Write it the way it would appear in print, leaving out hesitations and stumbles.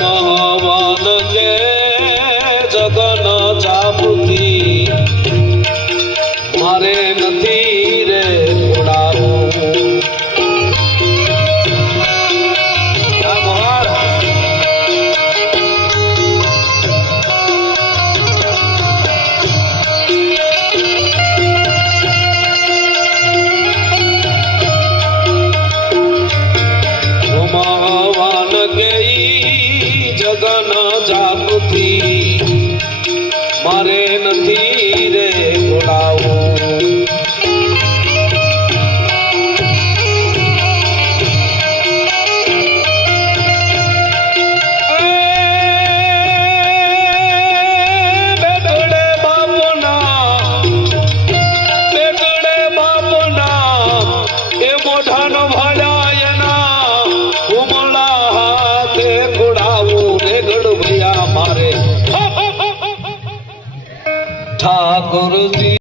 મહાવાન કે જગન જાપુથી મારે નથી રે ઉડાવું. મહાવાન ગઈ જગન જાપુથી મારે નથી રે ઉડાવું. ઠાકોરજી